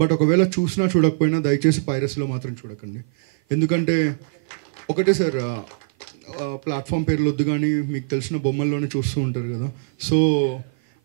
But ఒకవేళ చూసినా చూడకపోయినా దయచేసి పైరసీలో మాత్రం చూడకండి. ఎందుకంటే ఒకటే సార్, ప్లాట్ఫామ్ పేర్లు వద్దు, కానీ మీకు తెలిసిన బొమ్మల్లోనే చూస్తూ ఉంటారు కదా. సో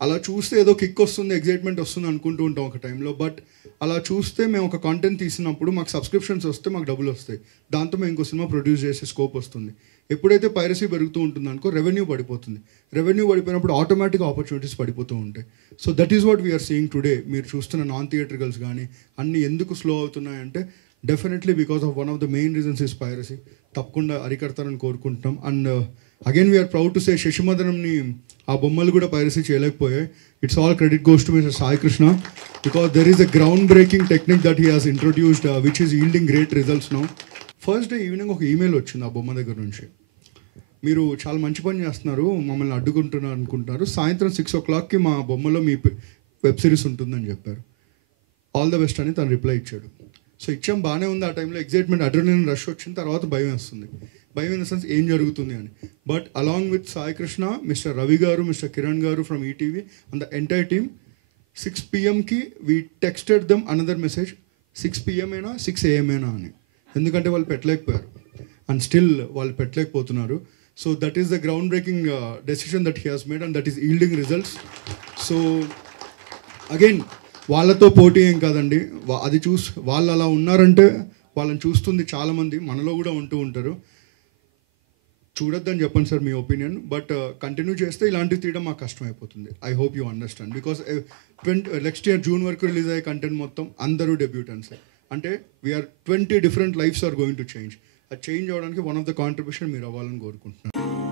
అలా చూస్తే ఏదో కిక్ వస్తుంది, ఎగ్జైట్మెంట్ వస్తుంది అనుకుంటూ ఉంటాం ఒక టైంలో. బట్ అలా చూస్తే మేము ఒక కాంటెంట్ తీసినప్పుడు మాకు సబ్స్క్రిప్షన్స్ వస్తే మాకు డబ్బులు వస్తాయి, దాంతో మేము ఇంకో సినిమా ప్రొడ్యూస్ చేసే స్కోప్ వస్తుంది. ఎప్పుడైతే పైరసీ పెరుగుతూ ఉంటుంది అనుకో, రెవెన్యూ పడిపోతుంది. రెవెన్యూ పడిపోయినప్పుడు ఆటోమేటిక్గా ఆపర్చునిటీస్ పడిపోతూ ఉంటాయి. So that is what we're seeing today. మీరు చూస్తున్న నాన్ థియేట్రికల్స్ కానీ అన్నీ ఎందుకు స్లో అవుతున్నాయంటే definitely because of one of the main reasons is piracy. తప్పకుండా అరికడతారని కోరుకుంటున్నాం. And again we're proud to say శశిమదనంని ఆ బొమ్మలు కూడా పైరసీ చేయలేకపోయాయి. It's all credit goes to mister Sai Krishna, because there is a ground breaking technique that he has introduced which is yielding great results now. First day evening ఒక email వచ్చింది ఆ బొమ్మ దగ్గర నుంచి, మీరు చాలా మంచి పని చేస్తున్నారు, మమ్మల్ని అడ్డుకుంటున్నారు అనుకుంటున్నారు, సాయంత్రం 6 o'clockకి మా బొమ్మలో మీ వెబ్ సిరీస్ ఉంటుందని చెప్పారు, ఆల్ ద బెస్ట్ అని తను రిప్లై ఇచ్చాడు. సో ఇచ్చాం, బాగానే ఉంది. ఆ టైంలో ఎగ్జైట్మెంట్, అడ్రినలిన్ రష్ వచ్చిన తర్వాత భయం వేస్తుంది. భయం ఇన్ ద సెన్స్ ఏం జరుగుతుంది అని. But along with Sai Krishna, mister Ravi గారు, మిస్టర్ కిరణ్ గారు from ETV and the entire team, 6 PM we texted them another message, 6 PM అయినా 6 AM అయినా అని. ఎందుకంటే వాళ్ళు పెట్టలేకపోయారు అండ్ స్టిల్ వాళ్ళు పెట్టలేకపోతున్నారు. So that is the ground breaking decision that he has made and that is yielding results. So again వాళ్ళతో పోటీ ఏం కాదండి, అది వాళ్ళు అలా ఉన్నారంటే వాళ్ళని చూస్తుంది చాలామంది, మనలో కూడా ఉంటూ ఉంటారు. చూడొద్దని చెప్పండి సార్ మీ ఒపీనియన్, బట్ కంటిన్యూ చేస్తే ఇలాంటివి తీయడం మాకు కష్టం అయిపోతుంది. I hope you understand. Because next year June వరకు రిలీజ్ అయ్యే కంటెంట్ మొత్తం అందరూ డెబ్యూటెంట్స్. అంటే we are 20 different lives are going to change. అది చేంజ్ అవ్వడానికి వన్ ఆఫ్ ద కాంట్రిబ్యూషన్ మీరు అవ్వాలని కోరుకుంటున్నాను.